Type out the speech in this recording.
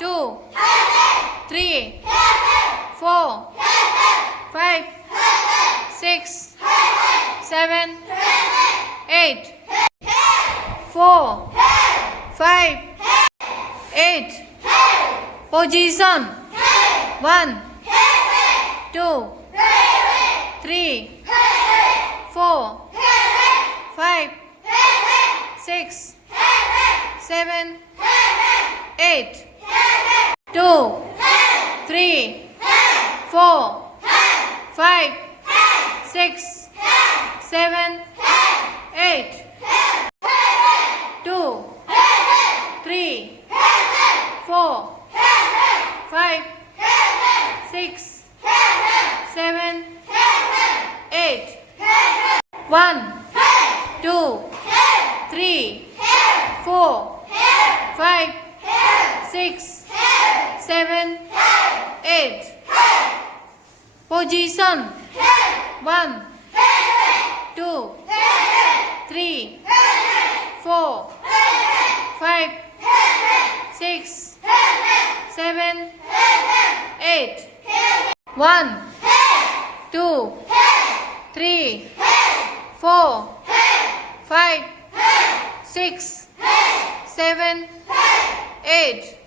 2, 3, 4, 5, 6, 7, 8, 4, 5, 8. Position 1, 2, 3, 4, 5, 6, 7, 8. 2, 3, 4, 5, 6, 7, 8. 2, 3, 4, 5, 6, 7, 8. 1, 2, 3, 4, 5, 6, 7, 8. Position 1, 2, 3, 4, 5, 6, 7, 8. 1, 2, 3, 4, 5, 6, 7, 8.